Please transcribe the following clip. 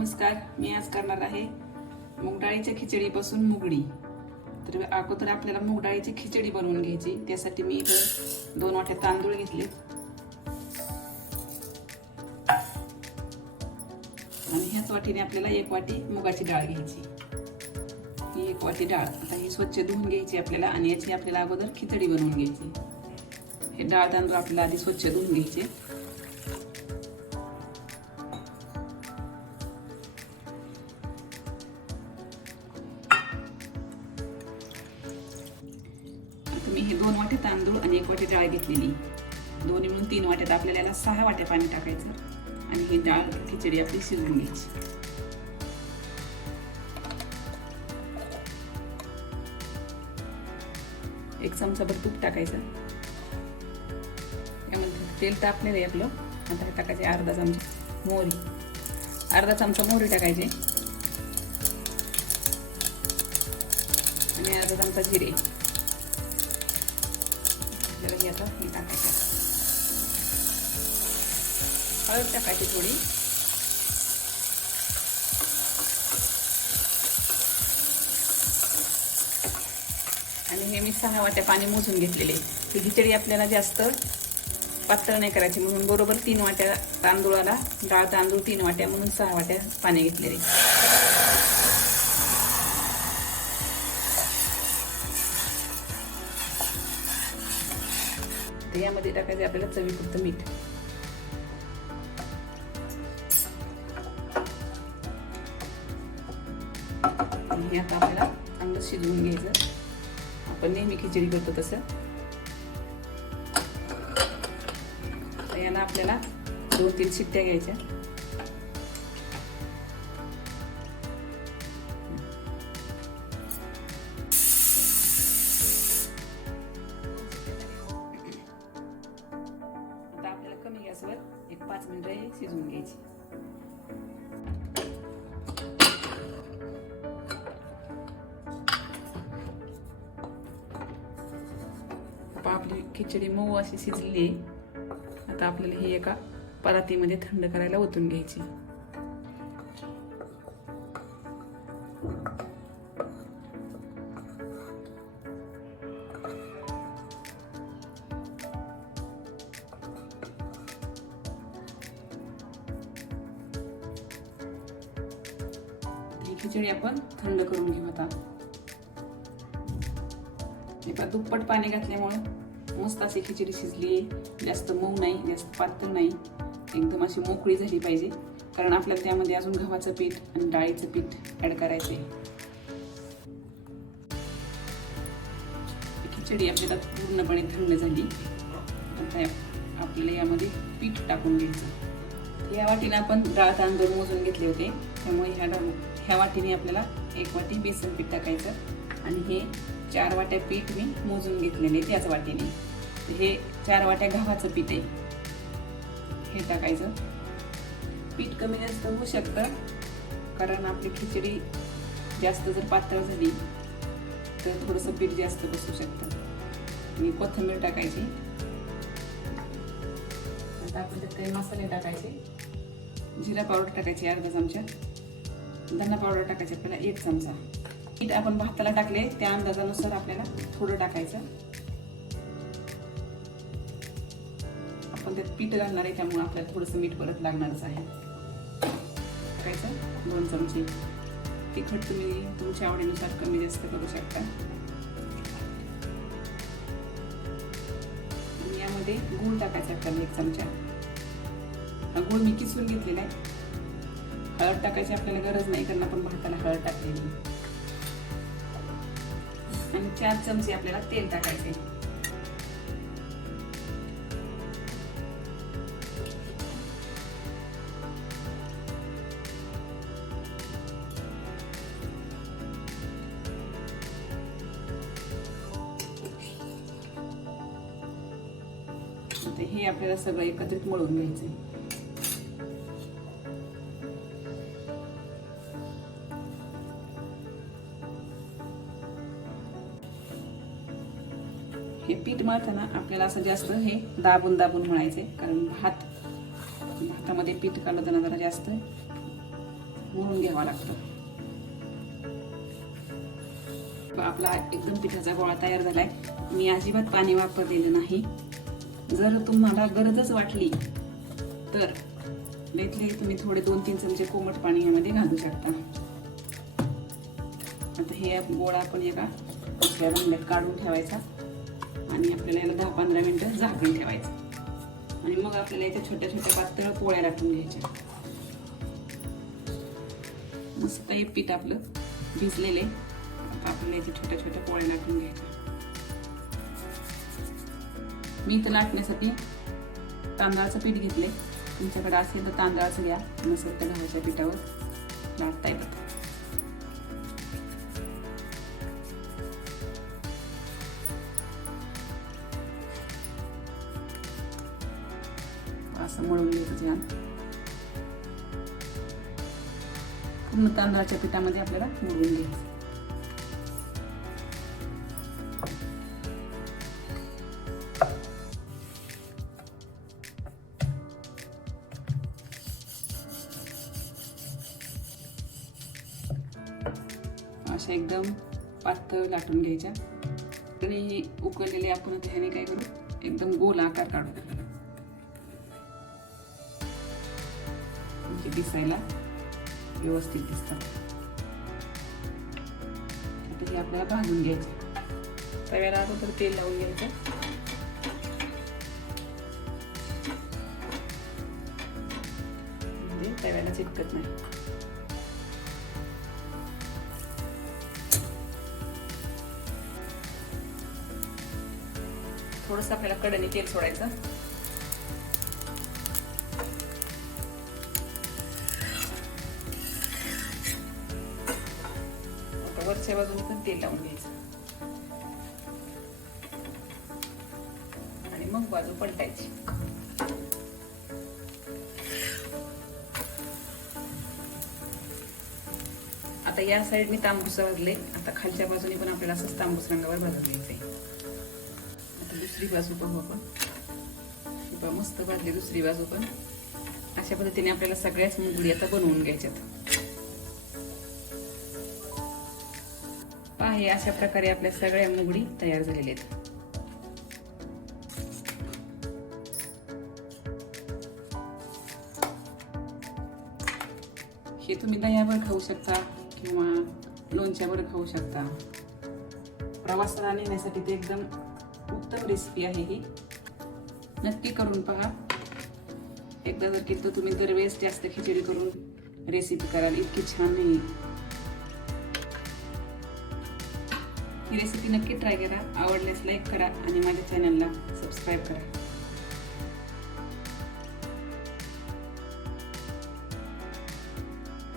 नमस्कार मी आज करणार आहे मूग डाळीच्या खिचडीपासून मुगडी. तर अगोदर आपल्याला मूग डाळीची खिचडी बनवून घ्यायची त्यासाठी मी इथं दोन वाट्या तांदूळ घेतले. आणि ह्याच वाटीने आपल्याला एक वाटी मुगाची डाळ घ्यायची. ही एक वाटी डाळ आता ही स्वच्छ धुवून घ्यायची आपल्याला आणि याची आपल्याला अगोदर खिचडी बनवून घ्यायची. हे डाळ तांदूळ आपल्याला आधी स्वच्छ धुवून घ्यायचे. मी हे दोन वाटे तांदूळ आणि एक वाटी डाळ घेतलेली. दोन्ही मिळून तीन वाट्यात आपल्याला याला सहा वाट्या पाणी टाकायचं आणि ही डाळ खिचडी आपली शिजवून घ्यायची. एक चमचाभर तूप टाकायचं. यामध्ये तेल तापलेलं आहे आपलं. आता हे टाकायचे अर्धा चमचा मोहरी. अर्धा चमचा मोहरी टाकायचे. आणि अर्धा चमचा जिरे. आपल्याला हे आता हे टाकायचं हळद टाकायची थोडी. आणि हे मी सहा वाट्या पाणी मोजून घेतलेले. ही खिचडी आपल्याला जास्त पातळ नाही करायची म्हणून बरोबर तीन वाट्या तांदूळाला डाळ तांदूळ तीन वाट्या म्हणून सहा वाट्या पाणी घेतलेले. तर यामध्ये टाकायचे आपल्याला चवीपुरतं मीठ. आणि हे आता आपल्याला चांगलं शिजवून घ्यायचं. आपण नेहमी खिचडी करतो तसं. तर याला आपल्याला दोन तीन शिट्ट्या घ्यायच्या. पाच मिनिटं हे शिजवून घ्यायची. आता आपली खिचडी मऊ अशी शिजली आहे. आता आपल्याला ही एका परातीमध्ये थंड करायला ओतून घ्यायची. खिचडी आपण थंड करून घेऊ आता. हे दुप्पट पाणी घातल्यामुळं मस्त अशी खिचडी शिजली. जास्त मऊ नाही जास्त पातळ नाही. एकदम अशी मोकळी झाली पाहिजे. कारण आपल्याला त्यामध्ये अजून गव्हाचं पीठ आणि डाळीचं पीठ ॲड करायचं आहे खिचडी आपल्याला पूर्णपणे थंड झाली. आता आपल्याला यामध्ये पीठ टाकून घ्यायचं. या वाटीनं आपण डाळ तांदूळ मोजून घेतले होते. त्यामुळे ह्या डाळ ह्या वाटीने आपल्याला एक वाटी बेसन पीठ टाकायचं आणि हे चार वाट्या पीठ मी मोजून घेतलेले त्याच वाटीने. हे चार वाट्या गव्हाचं पीठ आहे. हे टाकायचं. पीठ कमी जास्त होऊ शकतं कारण आपली खिचडी जास्त जर पातळ झाली तर थोडंसं पीठ जास्त बसू शकतं. आणि कोथिंबीर टाकायची. आता आपण काही मसाले टाकायचे. जिरा पावडर टाकायची अर्धा चमचा. धना पावडर टाकायचं. आपल्याला एक चमचा. पीठ आपण भाताला टाकले त्या अंदाजानुसार आपल्याला थोडं टाकायचं. आपण त्यात पीठ घालणार आहे त्यामुळे आपल्याला थोडंसं मीठ परत लागणारच आहे. टाकायचं दोन चमचे. तिखट तुम्ही तुमच्या आवडीनुसार कमी जास्त करू शकता. यामध्ये गूळ टाकायचा आपल्याला एक चमचा. हा गूळ मी किसून घेतलेला आहे. हळद टाकायची आपल्याला गरज नाही कारण आपण भाताला हळद टाकलेली. आणि चार चमचे आपल्याला तेल टाकायचे. हे आपल्याला सगळं एकत्रित मळून घ्यायचंय. मळताना आपल्याला असं जास्त हे दाबून दाबून मळायचे कारण भात भातामध्ये पीठ काढलं जाणं जरा जास्त मळून घ्यावा लागतो. आपला एकदम पिठाचा गोळा तयार झालाय. मी अजिबात पाणी वापरलेलं नाही. जर तुम्हाला गरजच वाटली तर इथले तुम्ही थोडे दोन तीन चमचे कोमट पाणी यामध्ये घालू शकता. आता हे गोळा आपण एका भांड्यात काढून ठेवायचा. आणि आपल्याला याला दहा पंधरा मिनटं झाकून ठेवायचं. आणि मग आपल्याला इथे छोट्या छोट्या पातळ पोळ्या लाटून घ्यायच्या. मस्त हे पीठ आपलं भिजलेले. आहे आपल्याला इथे छोट्या छोट्या पोळ्या लाटून घ्यायच्या. मी इथं लाटण्यासाठी तांदळाचं पीठ घेतले तुमच्याकडे असेल तर तांदळाचं घ्या. नसेल तर गव्हाच्या पिठावर लाटता येतं असं मळून घ्यायचं छान पूर्ण तांदळाच्या पिठामध्ये आपल्याला मळून घ्यायचं. अशा एकदम पातळ लाटून घ्यायच्या. आणि उकळलेले आपण ह्याने काय करू? एकदम गोल आकार काढू म्हणजे दिसायला व्यवस्थित दिसतात आता हे आपल्याला भाजून घ्यायचं तव्याला अगोदर तेल लावून घ्यायचं म्हणजे तव्याला चिटकत नाही. थोडस आपल्याला कडेने तेल सोडायचं. वरच्या बाजूने पण तेल लावून घ्यायचं. आणि मग बाजू पलटायची. आता या साईडने तांबूस भाजले. आता खालच्या बाजूने पण आपल्याला असंच तांबूस रंगावर भाजून घ्यायचंय. आता दुसरी बाजू पाहू आपण. मस्त भाजली दुसरी बाजू पण. अशा पद्धतीने आपल्याला सगळ्याच मुगडी आता बनवून घ्यायच्यात. आहे अशा प्रकारे आपल्या सगळ्या मुगडी तयार झालेल्या आहेत. हे तुम्ही दह्यावर खाऊ शकता किंवा लोणच्यावर खाऊ शकता. प्रवासाला नेण्यासाठी ते एकदम उत्तम रेसिपी आहे ही. नक्की करून पहा. एकदा जर की तर तुम्ही दरवेळेस जास्त खिचडी करून रेसिपी कराल. इतकी छान नाही ही रेसिपी नक्की ट्राय करा. आवडल्यास लाईक करा आणि माझ्या चॅनलला सबस्क्राईब करा.